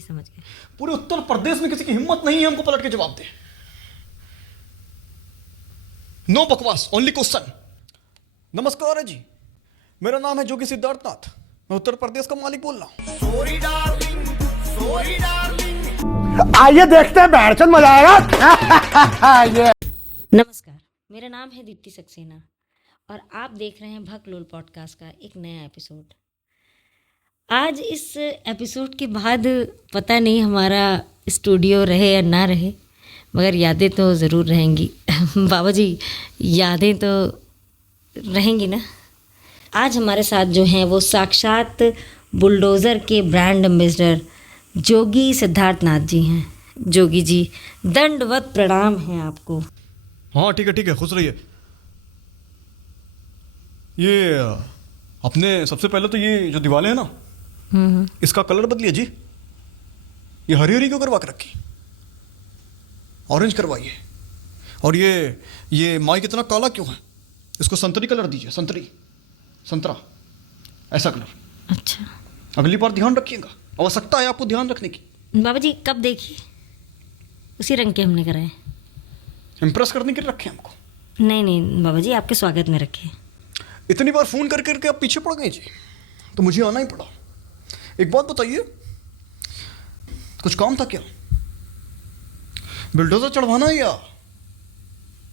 जी समझ गए। पूरे उत्तर प्रदेश में किसी की हिम्मत नहीं है हमको पलट के जवाब दे। नो बकवास, ओनली क्वेश्चन। नमस्कार है जी, मेरा नाम है जोगी सिद्धार्थनाथ, मैं उत्तर प्रदेश का मालिक बोल रहा हूँ। आइए देखते हैं, बैठचंद मजा आएगा। ये नमस्कार, मेरा नाम है दीप्ति सक्सेना और आप देख रहे हैं भकलोल पॉडकास्ट का एक नया एपिसोड। आज इस एपिसोड के बाद पता नहीं हमारा स्टूडियो रहे या ना रहे, मगर यादें तो ज़रूर रहेंगी। बाबा जी, यादें तो रहेंगी ना। आज हमारे साथ जो हैं वो साक्षात बुलडोज़र के ब्रांड एम्बेसडर जोगी सिद्धार्थनाथ जी हैं। जोगी जी, दंडवत प्रणाम है आपको। हाँ ठीक है, खुश रहिए। ये अपने सबसे पहले तो ये जो दीवारें हैं ना, इसका कलर बदलिए जी। ये हरी हरी क्यों करवा के रखी, ऑरेंज करवाइए। और ये माइक इतना काला क्यों है, इसको संतरी कलर दीजिए, संतरा ऐसा कलर। अच्छा अगली बार ध्यान रखिएगा, आवश्यकता है आपको ध्यान रखने की। बाबा जी, कब देखी उसी रंग के हमने कराए। इम्प्रेस करने के लिए रखे हमको। नहीं बाबा जी, आपके स्वागत में रखे। इतनी बार फोन कर करके आप पीछे पड़ गए जी, तो मुझे आना ही पड़ा। एक बात बताइए, कुछ काम था क्या? बिल्डोजर चढ़वाना है या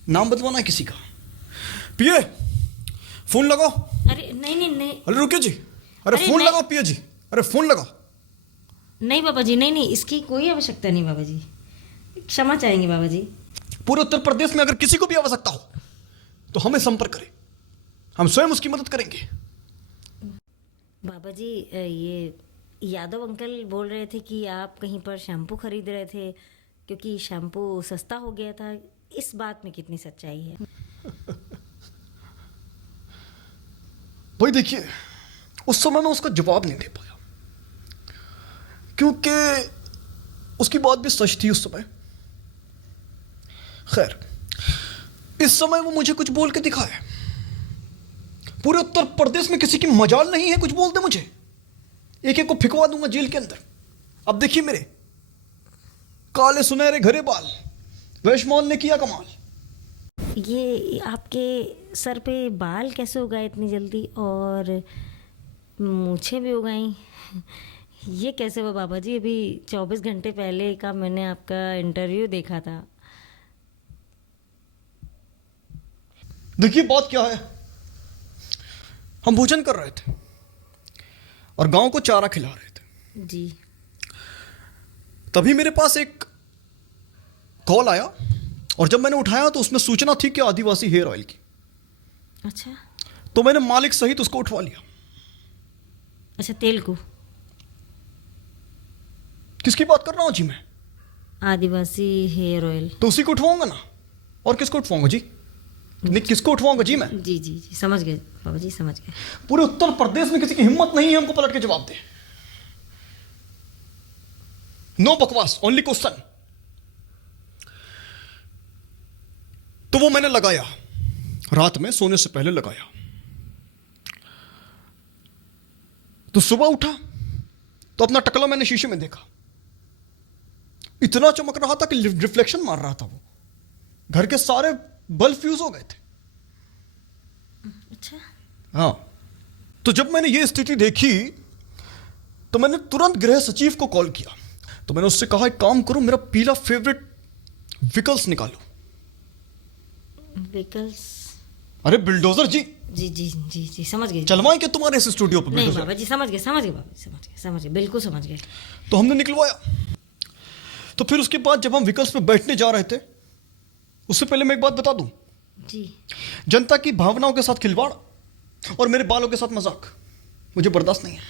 नाम बदलवाना है किसी का? पिए फोन लगाओ। अरे नहीं। अरे रुकिए जी, अरे फोन लगाओ पिए जी, अरे फोन लगाओ। नहीं बाबा जी, नहीं, इसकी कोई आवश्यकता नहीं बाबा जी, क्षमा चाहेंगे बाबा जी। पूरे उत्तर प्रदेश में अगर किसी को भी आवश्यकता हो तो हमें संपर्क करें, हम स्वयं उसकी मदद करेंगे। बाबा जी, ये यादव अंकल बोल रहे थे कि आप कहीं पर शैम्पू खरीद रहे थे क्योंकि शैम्पू सस्ता हो गया था। इस बात में कितनी सच्चाई है? भाई देखिए, उस समय मैं उसका जवाब नहीं दे पाया क्योंकि उसकी बात भी सच थी उस समय। खैर, इस समय वो मुझे कुछ बोल के दिखाए। पूरे उत्तर प्रदेश में किसी की मजाल नहीं है कुछ बोल दे मुझे, एक एक को फिकवा दूंगा जेल के अंदर। अब देखिए मेरे काले सुनहरे घरे बाल, वैश्मोल ने किया कमाल। ये आपके सर पे बाल कैसे उगाए इतनी जल्दी, और मूछें भी उगाई, ये कैसे हुआ बाबा जी? अभी 24 घंटे पहले का मैंने आपका इंटरव्यू देखा था। देखिए बात क्या है, हम भोजन कर रहे थे और गांव को चारा खिला रहे थे। जी। तभी मेरे पास एक कॉल आया और जब मैंने उठाया तो उसमें सूचना थी कि आदिवासी हेयर ऑयल की। अच्छा तो मैंने मालिक सहित उसको उठवा लिया। अच्छा, तेल को? किसकी बात कर रहा हूं जी मैं? आदिवासी हेयर ऑयल। तो उसी को उठवाऊंगा ना, और किसको उठवाऊंगा जी? नहीं, किसको उठवाऊंगा जी मैं? जी समझ गए बाबा जी, समझ गए। पूरे उत्तर प्रदेश में किसी की हिम्मत नहीं है हमको पलट के जवाब दे। नो बकवास, ओनली क्वेश्चन। तो वो मैंने लगाया, रात में सोने से पहले लगाया। तो सुबह उठा तो अपना टकला मैंने शीशे में देखा, इतना चमक रहा था कि रिफ्लेक्शन मार रहा था वो। घर के सारे बल्ब फ्यूज हो गए थे। अच्छा। हाँ, तो जब मैंने ये स्थिति देखी तो मैंने तुरंत गृह सचिव को कॉल किया। तो मैंने उससे कहा, एक काम करो, मेरा पीला फेवरेट विकल्स निकालो। विकल्स? अरे बिल्डोजर जी। जी समझ गए। चलवाएं क्या तुम्हारे इस स्टूडियो पर नहीं बिल्डोजर? बाबा जी, समझ गए बाबा जी, समझ गए, बिल्कुल समझ गए। तो हमने निकलवाया। तो फिर उसके बाद जब हम विकल्स पे बैठने जा रहे थे, उससे पहले मैं एक बात बता दूं, जी। जनता की भावनाओं के साथ खिलवाड़ और मेरे बालों के साथ मजाक मुझे बर्दाश्त नहीं है।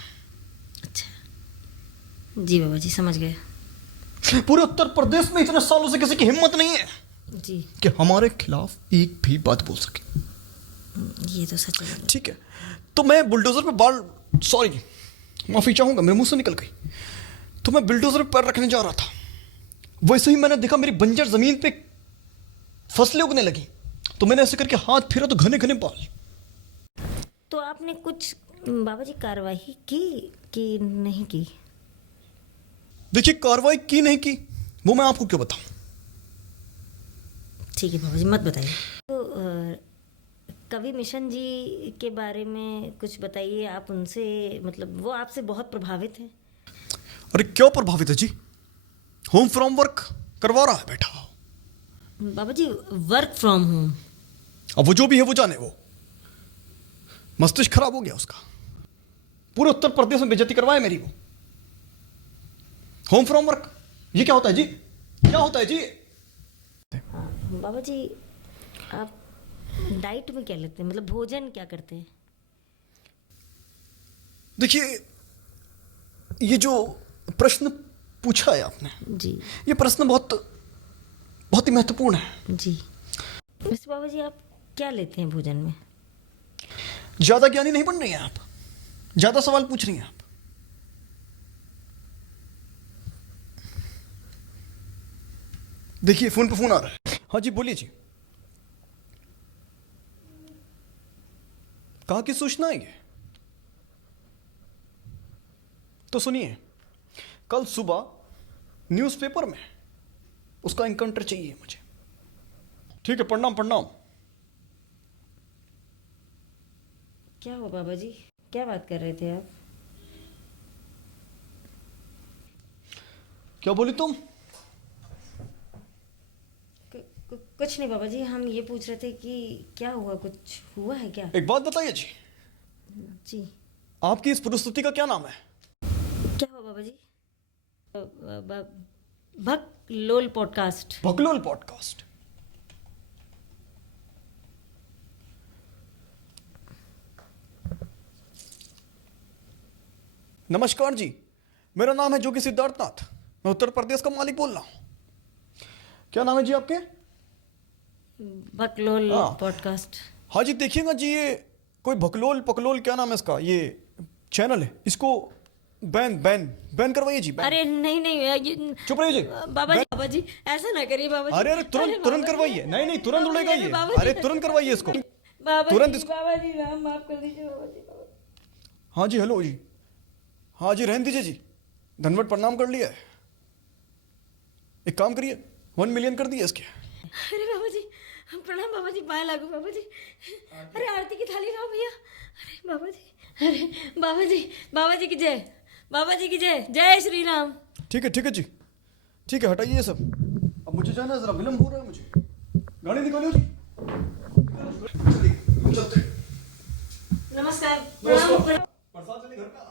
अच्छा जी बाबा जी, समझ गए। पूरे उत्तर प्रदेश में इतने सालों से किसी की हिम्मत नहीं है जी कि हमारे खिलाफ एक भी बात बोल सके। ये तो सच है। ठीक है, तो मैं बुलडोजर पे सॉरी माफी चाहूंगा, मेरे मुंह से निकल गई। तो मैं बुलडोजर पे पैर रखने जा रहा था, वैसे ही मैंने देखा मेरी बंजर जमीन पे फसलें उगने लगी। तो मैंने ऐसे करके हाथ फेरा तो घने घने बाल। तो आपने कुछ बाबा जी कार्रवाई की कि नहीं की? देखिए, कार्रवाई की नहीं की वो मैं आपको क्यों बताऊं। ठीक है बाबा जी, मत बताइए। तो कवि मिशन जी के बारे में कुछ बताइए। आप उनसे, मतलब वो आपसे बहुत प्रभावित हैं। अरे क्यों प्रभावित है जी, होम फ्रॉम वर्क करवा रहा है बेटा। बाबा जी, वर्क फ्रॉम होम। अब वो जो भी है वो जाने, वो मस्तिष्क खराब हो गया उसका। पूरे उत्तर प्रदेश में बेइज्जती करवाए मेरी वो। होम फ्रॉम वर्क ये क्या होता है जी, क्या होता है जी। बाबा जी, आप डाइट में क्या लेते हैं, मतलब भोजन क्या करते हैं? देखिए, ये जो प्रश्न पूछा है आपने, जी ये प्रश्न बहुत बहुत ही महत्वपूर्ण है। जी। वैसे बाबा जी, आप क्या लेते हैं भोजन में? ज्यादा ज्ञानी नहीं बन रही हैं आप, ज्यादा सवाल पूछ रही हैं आप। देखिए, फोन पे फोन आ रहा है। हाँ जी, बोलिए जी। कहाँ की सूचना है ये? तो सुनिए, कल सुबह न्यूज़पेपर में उसका इनकाउंटर चाहिए मुझे। ठीक है, प्रणाम प्रणाम। क्या हुआ बाबा जी, क्या बात कर रहे थे आप? क्या बोली तुम? कुछ नहीं बाबा जी, हम ये पूछ रहे थे कि क्या हुआ, कुछ हुआ है क्या? एक बात बताइए जी, जी। आपकी इस प्रस्तुति का क्या नाम है? क्या हुआ बाबा जी? भक लोल पॉडकास्ट। भकलोल पॉडकास्ट। नमस्कार जी, मेरा नाम है जोगी सिद्धार्थनाथ। मैं उत्तर प्रदेश का मालिक बोल रहा हूँ। क्या नाम है जी आपके? भकलोल हाँ। पॉडकास्ट। हाँ जी, देखिएगा जी, ये कोई भकलोल पकलोल क्या नाम है इसका, ये चैनल है, इसको बैन बैन बैन करवाइए जी, बैन। अरे नहीं नहीं, ये चुप रहिए जी। बाबा जी ऐसा ना करिए बाबा जी। अरे अरे, तुरंत बाबा तुरंत जी, करवाइए। नहीं नहीं, तुरंत बाबा जी, उड़ेगा ये। बाबा जी, अरे तुरंत करवाइए इसको, बाबा तुरंत जी, इसको। बाबा जी, राम माफ कर दीजिए बाबा जी, बाबा जी। हाँ जी, हेलो जी। हाँ जी, रहने दीजिए जी, धन्यवाद, प्रणाम कर लिया है। एक काम करिए, 1 मिलियन कर दिए इसके। अरे बाबा जी, प्रणाम बाबा जी, पाए लागू बाबा जी। अरे आरती की थाली लाओ भैया। अरे बाबा जी, अरे बाबा जी, बाबा जी की जय, बाबा जी की जय, जय श्री राम। ठीक है जी, ठीक है, हटाइए ये सब। अब मुझे जाना है, जरा विलम्ब हो रहा है मुझे। गाड़ी निकालियो जी। चलिए, हम चलते हैं। नमस्कार, नमस्कार। प्रणाम। प्रसाद चलिए घर का।